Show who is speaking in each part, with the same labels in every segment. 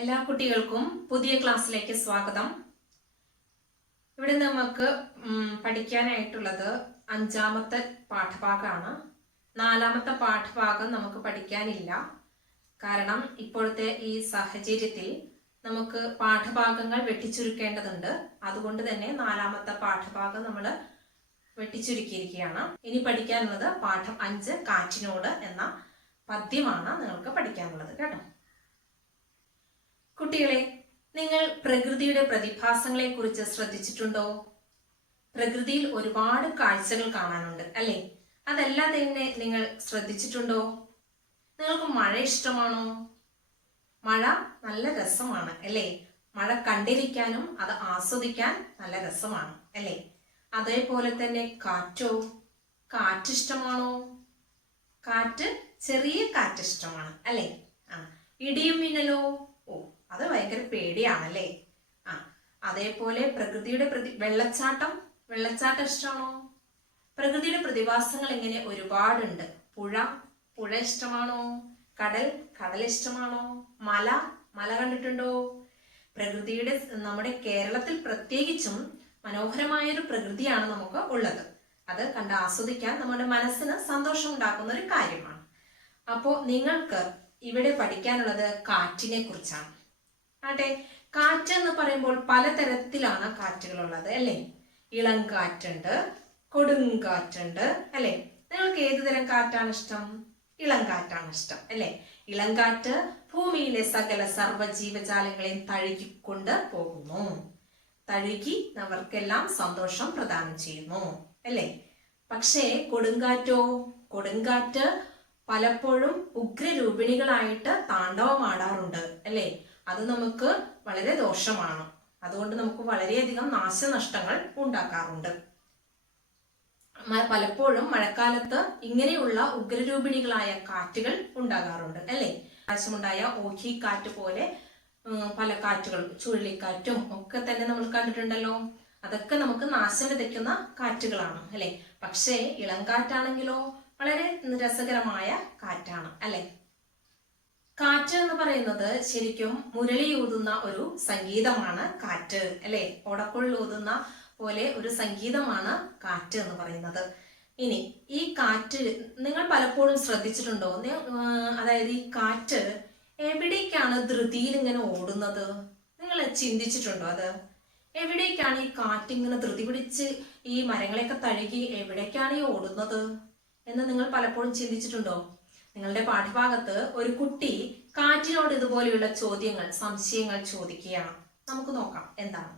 Speaker 1: എല്ലാ കുട്ടികൾക്കും പുതിയ ക്ലാസ്സിലേക്ക് സ്വാഗതം. ഇവിടെ നമുക്ക് പഠിക്കാനായിട്ടുള്ളത് അഞ്ചാമത്തെ പാഠഭാഗമാണ്. നാലാമത്തെ പാഠഭാഗം നമുക്ക് പഠിക്കാനില്ല. കാരണം ഇപ്പോഴത്തെ ഈ സാഹചര്യത്തിൽ നമുക്ക് പാഠഭാഗങ്ങൾ വെട്ടിച്ചുരുക്കേണ്ടതുണ്ട്. അതുകൊണ്ട് തന്നെ നാലാമത്തെ പാഠഭാഗം നമ്മൾ വെട്ടിച്ചുരുക്കിയിരിക്കുകയാണ്. ഇനി പഠിക്കാനുള്ളത് പാഠം അഞ്ച് കാറ്റിനോട് എന്ന പദ്യമാണ് നിങ്ങൾക്ക് പഠിക്കാനുള്ളത്. കേട്ടോ? കുട്ടികളെ നിങ്ങൾ പ്രകൃതിയുടെ പ്രതിഭാസങ്ങളെ കുറിച്ച് ശ്രദ്ധിച്ചിട്ടുണ്ടോ? പ്രകൃതിയിൽ ഒരുപാട് കാഴ്ചകൾ കാണാനുണ്ട് അല്ലേ? അതെല്ലാം തന്നെ നിങ്ങൾ ശ്രദ്ധിച്ചിട്ടുണ്ടോ? നിങ്ങൾക്ക് മഴ ഇഷ്ടമാണോ? മഴ നല്ല രസമാണ് അല്ലേ? മഴ കണ്ടിരിക്കാനും അത് ആസ്വദിക്കാൻ നല്ല രസമാണ് അല്ലേ? അതേപോലെ തന്നെ കാറ്റോ? കാറ്റ് ഇഷ്ടമാണോ? കാറ്റ് ചെറിയ കാറ്റ് ഇഷ്ടമാണ് അല്ലേ? ആ ഇടിയും മിന്നലോ? ഓ അത് ഭയങ്കര പേടിയാണല്ലേ? ആ അതേപോലെ പ്രകൃതിയുടെ പ്രതി വെള്ളച്ചാട്ടം വെള്ളച്ചാട്ടം ഇഷ്ടമാണോ? പ്രകൃതിയുടെ പ്രതിഭാസങ്ങൾ ഇങ്ങനെ ഒരുപാടുണ്ട്. പുഴ പുഴ ഇഷ്ടമാണോ? കടൽ കടൽ ഇഷ്ടമാണോ? മല മല കണ്ടിട്ടുണ്ടോ? പ്രകൃതിയുടെ നമ്മുടെ കേരളത്തിൽ പ്രത്യേകിച്ചും മനോഹരമായൊരു പ്രകൃതിയാണ് നമുക്ക് ഉള്ളത്. അത് കണ്ട് ആസ്വദിക്കാൻ നമ്മുടെ മനസ്സിന് സന്തോഷം ഉണ്ടാക്കുന്ന ഒരു കാര്യമാണ്. അപ്പോൾ നിങ്ങൾക്ക് ഇവിടെ പഠിക്കാനുള്ളത് കാറ്റിനെ കുറിച്ചാണ്. ആട്ടെ കാറ്റ് എന്ന് പറയുമ്പോൾ പലതരത്തിലാണ് കാറ്റുകളുള്ളത് അല്ലേ? ഇളം കാറ്റുണ്ട് കൊടുങ്കാറ്റുണ്ട് അല്ലേ? നിങ്ങൾക്ക് ഏത് തരം കാറ്റാണ് ഇഷ്ടം? ഇളം കാറ്റാണ് ഇഷ്ടം അല്ലേ? ഇളം കാറ്റ് ഭൂമിയിലെ സകല സർവ ജീവജാലങ്ങളെയും തഴുകിക്കൊണ്ട് പോകുന്നു. തഴുകി അവർക്കെല്ലാം സന്തോഷം പ്രദാനം ചെയ്യുന്നു അല്ലേ? പക്ഷേ കൊടുങ്കാറ്റോ കൊടുങ്കാറ്റ് പലപ്പോഴും ഉഗ്രരൂപിണികളായിട്ട് താണ്ഡവമാടാറുണ്ട് അല്ലേ? അത് നമുക്ക് വളരെ ദോഷമാണ്. അതുകൊണ്ട് നമുക്ക് വളരെയധികം നാശനഷ്ടങ്ങൾ ഉണ്ടാക്കാറുണ്ട്. പലപ്പോഴും മഴക്കാലത്ത് ഇങ്ങനെയുള്ള ഉഗ്രരൂപിണികളായ കാറ്റുകൾ ഉണ്ടാകാറുണ്ട് അല്ലേ? ആവശ്യമുണ്ടായ ഓഖി കാറ്റ് പോലെ പല കാറ്റുകളും ചുഴലിക്കാറ്റും ഒക്കെ തന്നെ നമ്മൾ കണ്ടിട്ടുണ്ടല്ലോ. അതൊക്കെ നമുക്ക് നാശം വിതയ്ക്കുന്ന കാറ്റുകളാണ് അല്ലെ? പക്ഷേ ഇളം കാറ്റാണെങ്കിലോ വളരെ രസകരമായ കാറ്റാണ് അല്ലെ? കാറ്റ് എന്ന് പറയുന്നത് ശരിക്കും മുരളി ഊതുന്ന ഒരു സംഗീതമാണ് കാറ്റ് അല്ലെ? ഓടക്കുഴലൂതുന്ന പോലെ ഒരു സംഗീതമാണ് കാറ്റ് എന്ന് പറയുന്നത്. ഇനി ഈ കാറ്റ് നിങ്ങൾ പലപ്പോഴും ശ്രദ്ധിച്ചിട്ടുണ്ടോ? അതായത് ഈ കാറ്റ് എവിടേക്കാണ് ധൃതിയിൽ ഇങ്ങനെ ഓടുന്നത്? നിങ്ങൾ ചിന്തിച്ചിട്ടുണ്ടോ അത്? എവിടേക്കാണ് ഈ കാറ്റ് ഇങ്ങനെ ധൃതി പിടിച്ച് ഈ മരങ്ങളെയൊക്കെ തഴുകി എവിടേക്കാണ് ഈ ഓടുന്നത്? എന്ന് നിങ്ങൾ പലപ്പോഴും ചിന്തിച്ചിട്ടുണ്ടോ? നിങ്ങളുടെ പാഠഭാഗത്ത് ഒരു കുട്ടി കാറ്റിനോട് ഇതുപോലെയുള്ള ചോദ്യങ്ങൾ സംശയങ്ങൾ ചോദിക്കുകയാണ്. നമുക്ക് നോക്കാം എന്താണ്.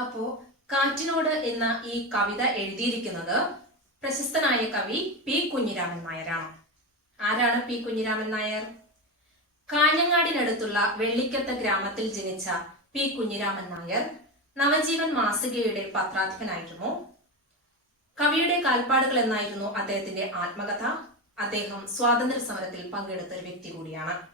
Speaker 1: അപ്പോ കാറ്റിനോട് എന്ന ഈ കവിത എഴുതിയിരിക്കുന്നത് പ്രശസ്തനായ കവി പി കുഞ്ഞിരാമൻ നായരാണ്. ആരാണ് പി കുഞ്ഞിരാമൻ നായർ? കാഞ്ഞങ്ങാടിനടുത്തുള്ള വെള്ളിക്കത്ത് ഗ്രാമത്തിൽ ജനിച്ച പി കുഞ്ഞിരാമൻ നായർ നവജീവൻ മാസികയുടെ പത്രാധിപനായിരുന്നു. കവിയുടെ കാൽപ്പാടുകൾ എന്നായിരുന്നു അദ്ദേഹത്തിന്റെ ആത്മകഥ. അദ്ദേഹം സ്വാതന്ത്ര്യ സമരത്തിൽ പങ്കെടുത്ത ഒരു വ്യക്തി കൂടിയാണ്.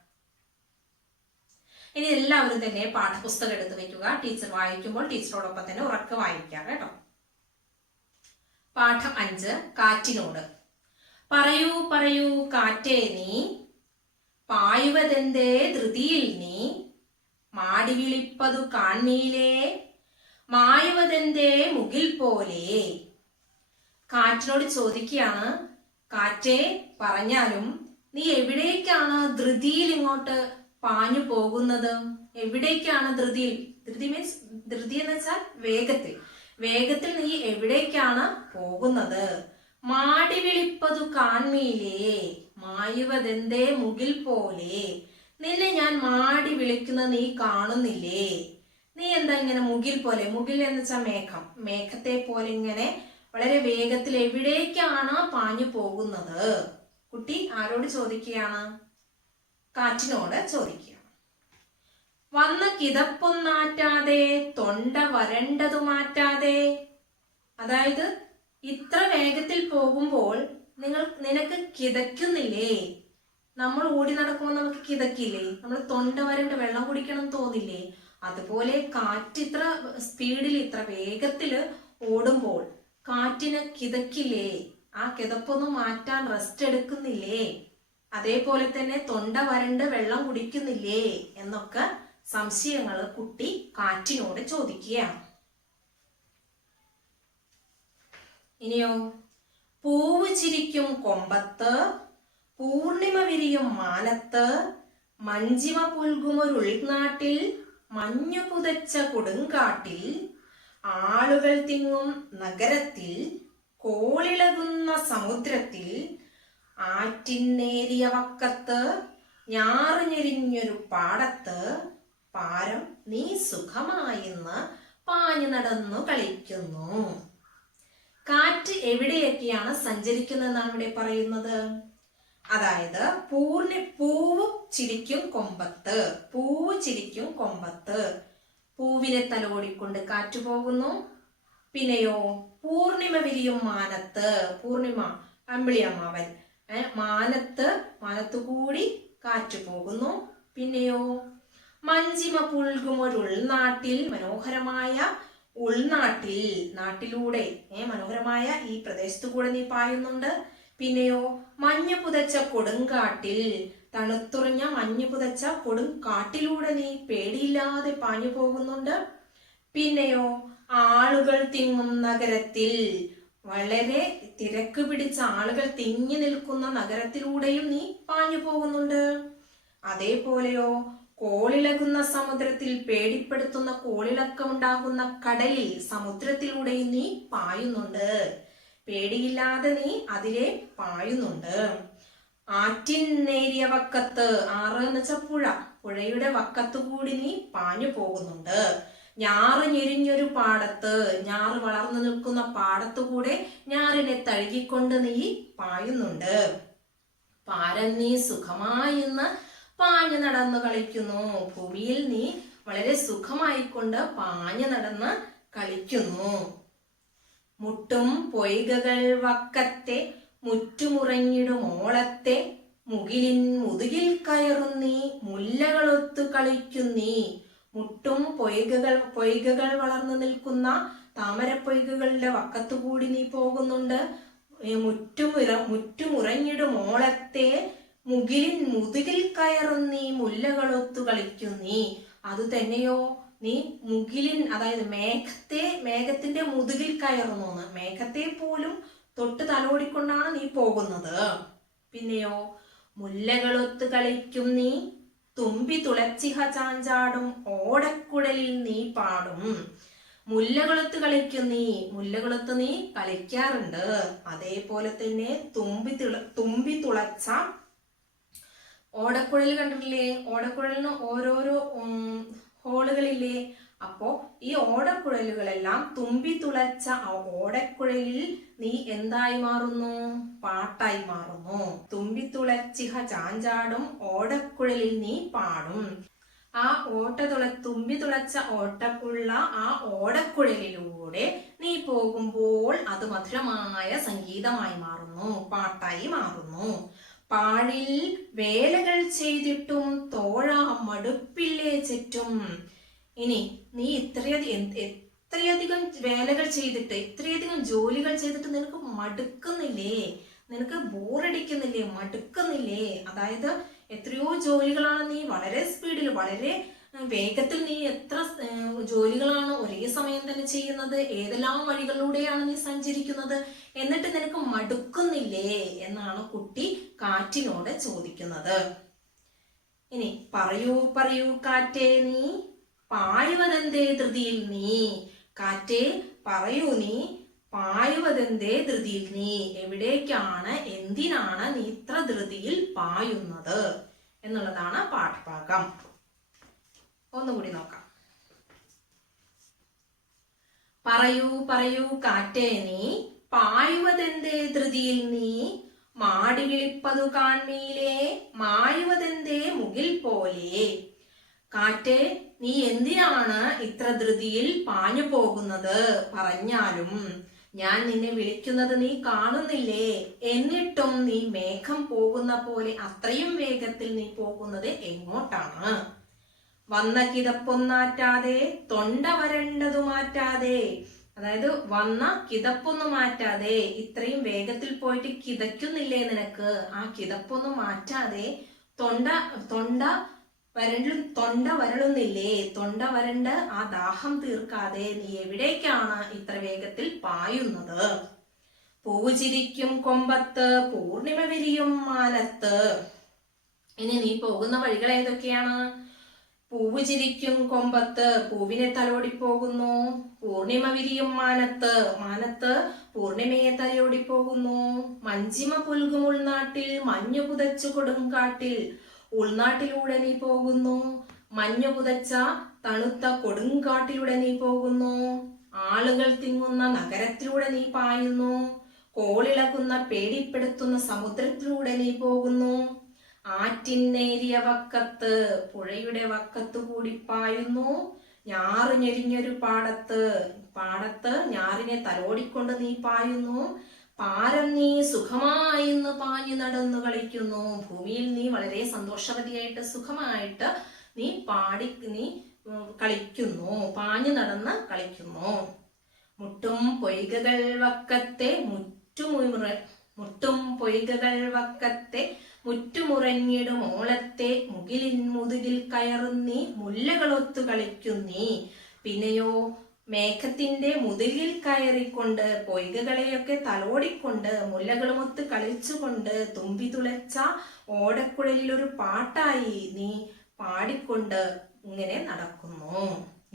Speaker 1: ഇനി എല്ലാവരും തന്നെ പാഠപുസ്തകം എടുത്ത് വെക്കുക. ടീച്ചർ വായിക്കുമ്പോൾ ടീച്ചറോടൊപ്പം തന്നെ ഉറക്കെ വായിക്കുക കേട്ടോ. പാഠം അഞ്ച് കാറ്റിനോട്. പറയൂ പറയൂ കാറ്റേ നീ. പായുവതെന്തേ ധൃതിയിൽ നീ. മാടി വിളിപ്പതു കാൺമീലേ. മായുവതെന്തേ മുകിൽ പോലെ. കാറ്റിനോട് ചോദിക്കുകയാണ് കാറ്റേ പറഞ്ഞാലും നീ എവിടേക്കാണ് ധൃതിയിൽ ഇങ്ങോട്ട് പാഞ്ഞു പോകുന്നത്? എവിടേക്കാണ് ധൃതിയിൽ? ധൃതി മീൻസ് ധൃതി എന്ന് വെച്ചാൽ വേഗത്തിൽ. വേഗത്തിൽ നീ എവിടേക്കാണ് പോകുന്നത്? മാടി വിളിപ്പതു കാൺമീലേ മായുവതെന്തേ മുകിൽ പോലെ. നിന്നെ ഞാൻ മാടി വിളിക്കുന്നത് നീ കാണുന്നില്ലേ? നീ എന്താ ഇങ്ങനെ മുകിൽ പോലെ? മുകിൽ എന്ന് വെച്ചാൽ മേഘം. മേഘത്തെ പോലെ ഇങ്ങനെ വളരെ വേഗത്തിൽ എവിടേക്കാണ് പാഞ്ഞു പോകുന്നത്? കുട്ടി ആരോട് ചോദിക്കുകയാണ്? കാറ്റിനോട് ചോദിക്കുക വന്ന് കിതപ്പൊന്നാറ്റാതെ തൊണ്ട വരണ്ടതു മാറ്റാതെ. അതായത് ഇത്ര വേഗത്തിൽ പോകുമ്പോൾ നിങ്ങൾ നിനക്ക് കിതയ്ക്കുന്നില്ലേ? നമ്മൾ ഓടി നടക്കുമ്പോൾ നമുക്ക് കിതക്കില്ലേ നമ്മൾ തൊണ്ട വരണ്ട വെള്ളം കുടിക്കണം തോന്നില്ലേ? അതുപോലെ കാറ്റ് ഇത്ര സ്പീഡിൽ ഇത്ര വേഗത്തിൽ ഓടുമ്പോൾ കാറ്റിന് കിതക്കില്ലേ? ആ കിതപ്പൊന്നും മാറ്റാൻ റെസ്റ്റ് എടുക്കുന്നില്ലേ? അതേപോലെ തന്നെ തൊണ്ട വരണ്ട് വെള്ളം കുടിക്കുന്നില്ലേ? എന്നൊക്കെ സംശയങ്ങൾ കുട്ടി കാറ്റിനോട് ചോദിക്കുകയാണ്. ഇനിയോ? പൂവ് ചിരിക്കും കൊമ്പത്ത് പൂർണിമ വിരിയും മാനത്ത് മഞ്ചിമ പുൽകുമൊരുൾനാട്ടിൽ മഞ്ഞു പുതച്ച കൊടുങ്കാട്ടിൽ ആളുകൾ തിങ്ങും നഗരത്തിൽ കോളിളകുന്ന സമുദ്രത്തിൽ ആറ്റിന്നേരിയ വക്കത്ത് ഞാറുഞെരിഞ്ഞൊരു പാടത്ത് പാരം നീ സുഖമായിന്ന് പാഞ്ഞു നടന്നു കളിക്കുന്നു. കാറ്റ് എവിടെയൊക്കെയാണ് സഞ്ചരിക്കുന്നതെന്നാണ് ഇവിടെ പറയുന്നത്? അതായത് പൂർണ പൂവ് ചിരിക്കും കൊമ്പത്ത് പൂവ് ചിരിക്കും കൊമ്പത്ത്. പൂവിനെ തലോടിക്കൊണ്ട് കാറ്റു പോകുന്നു പിന്നെയോ പൂർണിമ വിരിയും മാനത്ത് പൂർണിമ അമ്പിളി അമ്മാവൻ മാനത്ത് മാനത്തു കൂടി കാറ്റു പോകുന്നു പിന്നെയോ മഞ്ചിമ പുൽകും ഒരു ഉൾനാട്ടിൽ മനോഹരമായ ഉൾനാട്ടിൽ നാട്ടിലൂടെ ഏ മനോഹരമായ ഈ പ്രദേശത്തു കൂടെ നീ പായുന്നുണ്ട്. പിന്നെയോ മഞ്ഞ പുതച്ച കൊടുങ്കാട്ടിൽ തണുത്തുറഞ്ഞ മഞ്ഞ് പുതച്ച കൊടും കാട്ടിലൂടെ നീ പേടിയില്ലാതെ പാഞ്ഞു പോകുന്നുണ്ട്. പിന്നെയോ ആളുകൾ തിങ്ങും നഗരത്തിൽ. വളരെ തിരക്ക് പിടിച്ച ആളുകൾ തിങ്ങി നിൽക്കുന്ന നഗരത്തിലൂടെയും നീ പാഞ്ഞു പോകുന്നുണ്ട്. അതേപോലെയോ കോളിളകുന്ന സമുദ്രത്തിൽ പേടിപ്പെടുത്തുന്ന കോളിളക്കമുണ്ടാകുന്ന കടലിൽ സമുദ്രത്തിലൂടെയും നീ പായുന്നുണ്ട്. പേടിയില്ലാതെ നീ അതിലെ പായുന്നുണ്ട്. ആറ്റിൻ നേരിയ വക്കത്ത് ആറ് എന്ന് വെച്ചാൽ പുഴ. പുഴയുടെ വക്കത്ത് കൂടി നീ പാഞ്ഞു പോകുന്നുണ്ട്. ഞാറ് ഞെരിഞ്ഞൊരു പാടത്ത് ഞാറ് വളർന്നു നിൽക്കുന്ന പാടത്തു കൂടെ ഞാറിനെ തഴുകിക്കൊണ്ട് നീ പായുന്നുണ്ട്. പാരൻ നീ സുഖമായിന്ന് പാഞ്ഞു നടന്നു കളിക്കുന്നു. ഭൂമിയിൽ നീ വളരെ സുഖമായിക്കൊണ്ട് പാഞ്ഞു നടന്ന് കളിക്കുന്നു. മുട്ടും പൊയ്കകൾ വക്കത്തെ മുറ്റുമുറങ്ങിടും ഓളത്തെ. മുകിലിൻ മുതുകിൽ കയറുന്നീ മുല്ലകളൊത്തു കളിക്കുന്നീ മുട്ടും പൊയ്കകൾ പൊയ്കകൾ വളർന്നു നിൽക്കുന്ന താമരപ്പൊയ്കകളുടെ വക്കത്തുകൂടി നീ പോകുന്നുണ്ട്. മുറ്റുമുറ മുറ്റുമുറങ്ങിടും ഓളത്തെ. മുകിലിൻ മുതുകിൽ കയറുന്നീ മുല്ലകളൊത്തു കളിക്കുന്നീ അത് തന്നെയോ? നീ മുകിലിൻ അതായത് മേഘത്തെ മേഘത്തിന്റെ മുതുകിൽ കയറുന്നു മേഘത്തെ പോലും തൊട്ട് തലോടിക്കൊണ്ടാണ് നീ പോകുന്നത്. പിന്നെയോ മുല്ലകളൊത്ത് കളിക്കും നീ തുമ്പി തുളച്ചിഹ ചാഞ്ചാടും ഓടക്കുഴലിൽ നീ പാടും. മുല്ലകളൊത്ത് കളിക്കും നീ മുല്ലകളൊത്ത് നീ കളിക്കാറുണ്ട്. അതേപോലെ തന്നെ തുമ്പി തിള തുമ്പി തുളച്ച ഓടക്കുഴൽ കണ്ടിട്ടില്ലേ? ഓടക്കുഴലിന് ഓരോരോ ഹോളുകളില്ലേ? അപ്പോ ഈ ഓടക്കുഴലുകളെല്ലാം തുമ്പി തുളച്ച ആ ഓടക്കുഴലിൽ നീ എന്തായി മാറുന്നു? പാട്ടായി മാറുന്നു. തുമ്പി തുളച്ചിഹ ചാഞ്ചാടും ഓടക്കുഴലിൽ നീ പാടും. ആ ഓട്ട തുള തുമ്പി തുളച്ച ഓട്ടക്കുള്ള ആ ഓടക്കുഴലിലൂടെ നീ പോകുമ്പോൾ അത് മധുരമായ സംഗീതമായി മാറുന്നു പാട്ടായി മാറുന്നു. പാഴിൽ വേലകൾ ചെയ്തിട്ടും തോഴ മടുപ്പില്ലേ ചുറ്റും. ഇനി നീ ഇത്രയധികം എത്രയധികം വേലകൾ ചെയ്തിട്ട് ഇത്രയധികം ജോലികൾ ചെയ്തിട്ട് നിനക്ക് മടുക്കുന്നില്ലേ? നിനക്ക് ബോറടിക്കുന്നില്ലേ? മടുക്കുന്നില്ലേ? അതായത് എത്രയോ ജോലികളാണ് നീ വളരെ സ്പീഡിൽ വളരെ വേഗത്തിൽ നീ എത്ര ജോലികളാണ് ഒരേ സമയം തന്നെ ചെയ്യുന്നത്? ഏതെല്ലാം വഴികളിലൂടെയാണ് നീ സഞ്ചരിക്കുന്നത്? എന്നിട്ട് നിനക്ക് മടുക്കുന്നില്ലേ? എന്നാണ് കുട്ടി കാറ്റിനോട് ചോദിക്കുന്നത്. ഇനി പറയൂ പറയൂ കാറ്റേ നീ പായുവതെന്തേ ധൃതിയിൽ നീ. കാറ്റേ പറയൂ നീ പായുവതെന്തേ ധൃതിയിൽ നീ. എവിടേക്കാണ് എന്തിനാണ് നീ ഇത്ര ധൃതിയിൽ പായുന്നത്? എന്നുള്ളതാണ് പാഠഭാഗം. ഒന്നുകൂടി നോക്കാം. പറയൂ പറയൂ കാറ്റേ നീ പായുവതെന്തേ ധൃതിയിൽ നീ. മാടി വിളിപ്പതു കാൺമീലേ മായുവതെന്തേ മുകിൽ പോലെ. കാറ്റേ നീ എന്തിനാണ് ഇത്ര ധൃതിയിൽ പാഞ്ഞു പോകുന്നത്? പറഞ്ഞാലും ഞാൻ നിന്നെ വിളിക്കുന്നത് നീ കാണുന്നില്ലേ? എന്നിട്ടും നീ മേഘം പോകുന്ന പോലെ അത്രയും വേഗത്തിൽ നീ പോകുന്നത് എങ്ങോട്ടാണ്? വന്ന കിതപ്പൊന്നാറ്റാതെ തൊണ്ട വരണ്ടതു മാറ്റാതെ അതായത് വന്ന കിതപ്പൊന്നും മാറ്റാതെ ഇത്രയും വേഗത്തിൽ പോയിട്ട് കിതയ്ക്കുന്നില്ലേ നിനക്ക്? ആ കിതപ്പൊന്നും മാറ്റാതെ തൊണ്ട തൊണ്ട വരണ്ടു തൊണ്ട വരളുന്നില്ലേ? തൊണ്ട വരണ്ട് ആ ദാഹം തീർക്കാതെ നീ എവിടേക്കാണ് ഇത്ര വേഗത്തിൽ പായുന്നത്? പൂജിരിക്കും കൊമ്പത്ത് പൂർണിമ വിരിയും മാനത്ത് ഇനി നീ പോകുന്ന വഴികൾ ഏതൊക്കെയാണ്? പൂവ് ചിരിക്കും കൊമ്പത്ത് പൂവിനെ തലോടി പോകുന്നു പൂർണിമ വിരിയും മാനത്ത്. മാനത്ത് പൂർണിമയെ തലോടി പോകുന്നു മഞ്ചിമ പുൽകും ഉൾനാട്ടിൽ മഞ്ഞു പുതച്ചു കൊടുങ്കാട്ടിൽ ഉൾനാട്ടിലൂടെ നീ പോകുന്നു. മഞ്ഞു പുതച്ച തണുത്ത കൊടുങ്കാട്ടിലൂടെ നീ പോകുന്നു. ആളുകൾ തിങ്ങുന്ന നഗരത്തിലൂടെ നീ പായുന്നു. കോളിളകുന്ന പേടിപ്പെടുത്തുന്ന സമുദ്രത്തിലൂടെ നീ പോകുന്നു. ആറ്റിൻ നേരിയ വക്കത്ത് പുഴയുടെ വക്കത്തു കൂടി പായുന്നു. ഞാറ് ഞെരിഞ്ഞൊരു പാടത്ത് പാടത്ത് ഞാറിനെ തലോടിക്കൊണ്ട് നീ പായുന്നു. പാരം നീ സുഖമായി പാഞ്ഞു നടന്നു കളിക്കുന്നു. ഭൂമിയിൽ നീ വളരെ സന്തോഷവതിയായിട്ട് സുഖമായിട്ട് നീ പാടി നീ കളിക്കുന്നു. പാഞ്ഞു നടന്ന് കളിക്കുന്നു. മുട്ടും പൊയ്കകൾ വക്കത്തെ മുറ്റുമുറ മുട്ടും പൊയ്കകൾ വക്കത്തെ മുറ്റുമുറഞ്ഞിടും ഓളത്തെ. മുകിലിൻ മുതുകിൽ കയറുന്നീ മുല്ലകളൊത്തു കളിക്കുന്നീ പിന്നെയോ മേഘത്തിന്റെ മുതുകിൽ കയറിക്കൊണ്ട് പൊയ്കകളെയൊക്കെ തലോടിക്കൊണ്ട് മുല്ലകളുമൊത്ത് കളിച്ചുകൊണ്ട് തുമ്പി തുളച്ച ഓടക്കുഴലിൽ ഒരു പാട്ടായി നീ പാടിക്കൊണ്ട് ഇങ്ങനെ നടക്കുന്നു.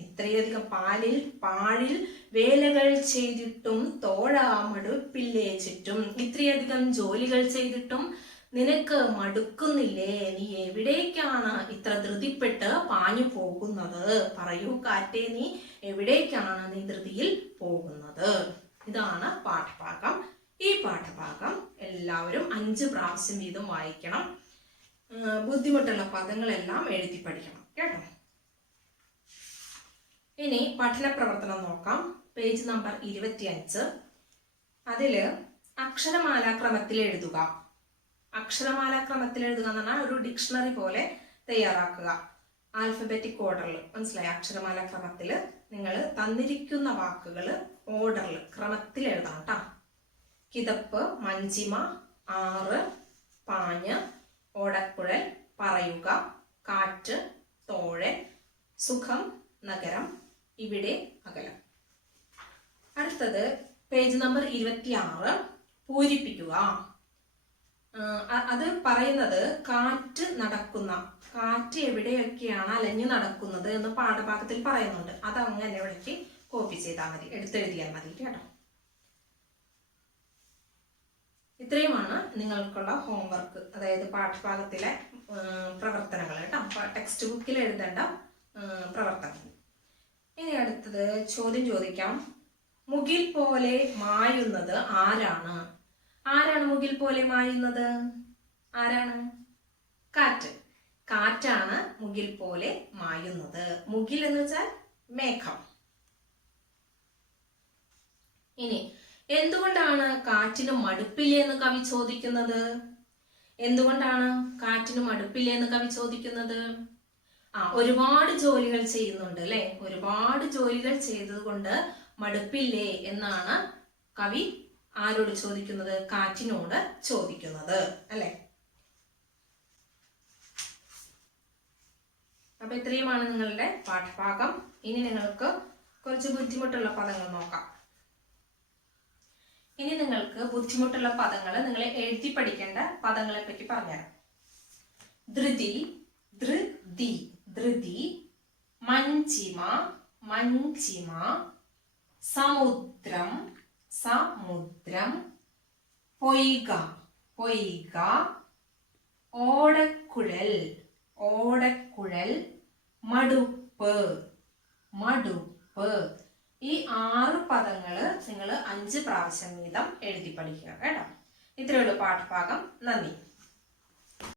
Speaker 1: ഇത്രയധികം പാലിൽ പാഴിൽ വേലകൾ ചെയ്തിട്ടും തോഴ മടുപ്പില്ലേ ചുറ്റും. ഇത്രയധികം ജോലികൾ ചെയ്തിട്ടും നിനക്ക് മടുക്കുന്നില്ലേ? നീ എവിടേക്കാണ് ഇത്ര ധൃതിപ്പെട്ട് പാഞ്ഞു പോകുന്നത്. പറയൂ കാറ്റേ നീ എവിടേക്കാണ് നീ ധൃതിയിൽ പോകുന്നത്? ഇതാണ് പാഠഭാഗം. ഈ പാഠഭാഗം എല്ലാവരും അഞ്ച് പ്രാവശ്യം വീതം വായിക്കണം. ബുദ്ധിമുട്ടുള്ള പദങ്ങളെല്ലാം എഴുതി പഠിക്കണം കേട്ടോ? ഇനി പഠന പ്രവർത്തനം നോക്കാം. പേജ് നമ്പർ ഇരുപത്തിയഞ്ച്. അതിൽ അക്ഷരമാലാക്രമത്തിൽ എഴുതുക. അക്ഷരമാലാക്രമത്തിൽ എഴുതുക എന്ന് പറഞ്ഞാൽ ഒരു ഡിക്ഷണറി പോലെ തയ്യാറാക്കുക. ആൽഫബറ്റിക് ഓർഡറിൽ മനസ്സിലായി? അക്ഷരമാല ക്രമത്തിൽ നിങ്ങൾ തന്നിരിക്കുന്ന വാക്കുകൾ ഓർഡറിൽ ക്രമത്തിൽ എഴുതാം കേട്ടോ കിതപ്പ് മഞ്ചിമ ആറ് പാഞ്ഞ് ഓടക്കുഴൽ പറയുക കാറ്റ് തോഴൻ സുഖം നഗരം ഇവിടെ അകലം. അടുത്തത് പേജ് നമ്പർ ഇരുപത്തിയാറ് പൂരിപ്പിക്കുക. അത് പറയുന്നത് കാറ്റ് നടക്കുന്ന കാറ്റ് എവിടെയൊക്കെയാണ് അലഞ്ഞു നടക്കുന്നത് എന്ന് പാഠഭാഗത്തിൽ പറയുന്നുണ്ട്. അത് അങ്ങനെ ഇവിടേക്ക് കോപ്പി ചെയ്താൽ മതി എടുത്തെഴുതിയാൽ മതി കേട്ടോ. ഇത്രയുമാണ് നിങ്ങൾക്കുള്ള ഹോംവർക്ക് അതായത് പാഠഭാഗത്തിലെ പ്രവർത്തനങ്ങൾ കേട്ടോ. ടെക്സ്റ്റ് ബുക്കിൽ എഴുതേണ്ട പ്രവർത്തനം ഇനി അടുത്തത് ചോദ്യം ചോദിക്കാം. മുകിൽ പോലെ മായുന്നത് ആരാണ്? ആരാണ് മുകിൽ പോലെ മായുന്നത്? ആരാണ്? കാറ്റ്. കാറ്റാണ് മുകിൽ പോലെ മായുന്നത്. മുകിൽ എന്ന് വെച്ചാൽ മേഘം. ഇനി എന്തുകൊണ്ടാണ് കാറ്റിന് മടുപ്പില്ലേ എന്ന് കവി ചോദിക്കുന്നത്? എന്തുകൊണ്ടാണ് കാറ്റിന് മടുപ്പില്ലേ എന്ന് കവി ചോദിക്കുന്നത്? ആ ഒരുപാട് ജോലികൾ ചെയ്യുന്നുണ്ട് അല്ലെ? ഒരുപാട് ജോലികൾ ചെയ്തത് കൊണ്ട് മടുപ്പില്ലേ എന്നാണ് കവി ആരോട് ചോദിക്കുന്നത്? കാറ്റിനോട് ചോദിക്കുന്നത്. അല്ലെ? അപ്പൊ ഇത്രയുമാണ് നിങ്ങളുടെ പാഠഭാഗം. ഇനി നിങ്ങൾക്ക് കുറച്ച് ബുദ്ധിമുട്ടുള്ള പദങ്ങൾ നോക്കാം. ഇനി നിങ്ങൾക്ക് ബുദ്ധിമുട്ടുള്ള പദങ്ങൾ നിങ്ങൾ എഴുതി പഠിക്കേണ്ട പദങ്ങളെ പറ്റി പറഞ്ഞുതരാം. ധൃതി ധൃതി ധൃതി മഞ്ചിമ മഞ്ചിമ സമുദ്രം സമുദ്രം പൊയ്ക പൊയ്ക ഓടക്കുഴൽ ഓടക്കുഴൽ മടുപ്പ് മടുപ്പ്. ഈ ആറ് പദങ്ങൾ നിങ്ങൾ അഞ്ച് പ്രാവശ്യം വീതം എഴുതി പഠിക്കുക കേട്ടോ. ഇത്രയുള്ള പാഠഭാഗം. നന്ദി.